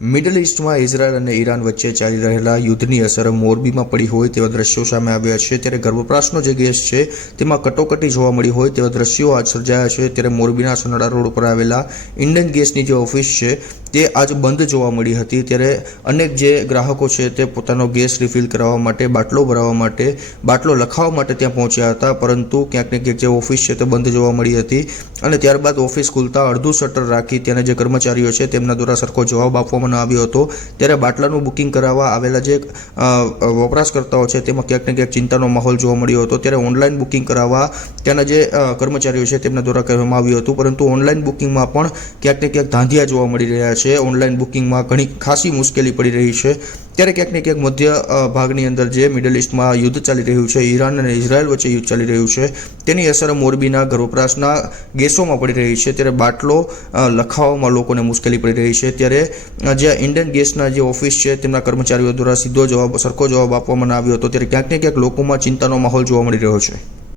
Middle ઇસ્ટમાં Israel અને Iran વચ્ચે ચાલી રહેલા યુદ્ધની અસર મોરબીમાં પડી હોય તેવા દ્રશ્યો સામે આવ્યા છે। ત્યારે ઘર વપરાશનો જે ગેસ છે તેમાં કટોકટી જોવા મળી હોય તેવા દ્રશ્યો આજ સર્જાયા છે। ત્યારે મોરબીના સનડા રોડ પર આવેલા ઇન્ડિયન ગેસની જે ઓફિસ છે તે આજ બંધ જોવા મળી હતી। ત્યારે અનેક જે ગ્રાહકો છે તે પોતાનો ગેસ રિફિલ કરાવવા માટે, બાટલો ભરાવવા માટે, બાટલો લખાવવા માટે ત્યાં પહોંચ્યા હતા, પરંતુ ક્યાંક ને ક્યાંક જે ઓફિસ છે તે બંધ જોવા મળી હતી અને ત્યારબાદ ઓફિસ ખુલતા અડધું શટર રાખી ત્યાંના જે કર્મચારીઓ છે તેમના દ્વારા સરખો જવાબ આપવામાં આવ્યો હતો। ત્યારે બાટલાનું બુકિંગ કરાવવા આવેલા જે વપરાશકર્તાઓ છે તેમાં ક્યાંક ને ક્યાંક ચિંતાનો માહોલ જોવા મળ્યો હતો। ત્યારે ઓનલાઈન બુકિંગ કરાવવા ત્યાંના જે કર્મચારીઓ છે તેમના દ્વારા કહેવામાં આવ્યું હતું, પરંતુ ઓનલાઈન બુકિંગમાં પણ ક્યાંક ને ક્યાંક ધાંધિયા જોવા મળી રહ્યા છે। ઓનલાઈન બુકિંગમાં ઘણી ખાસી મુશ્કેલી પડી રહી છે। ત્યારે ક્યાંક ને ક્યાંક મધ્ય ભાગની અંદર જે મિડલ ઇસ્ટમાં યુદ્ધ ચાલી રહ્યું છે, ઈરાન અને ઇઝરાયલ વચ્ચે યુદ્ધ ચાલી રહ્યું છે, તેની અસર મોરબીના ઘર વપરાશના ગેસોમાં પડી રહી છે। ત્યારે બાટલો લખાવવામાં લોકોને મુશ્કેલી પડી રહી છે। ત્યારે જે ઇન્ડિયન ગેસના જે ઓફિસ છે તેમના કર્મચારીઓ દ્વારા સરખો જવાબ આપવામાં આવ્યો હતો। ત્યારે ક્યાંક ને ક્યાંક લોકોમાં ચિંતાનો માહોલ જોવા મળી રહ્યો છે।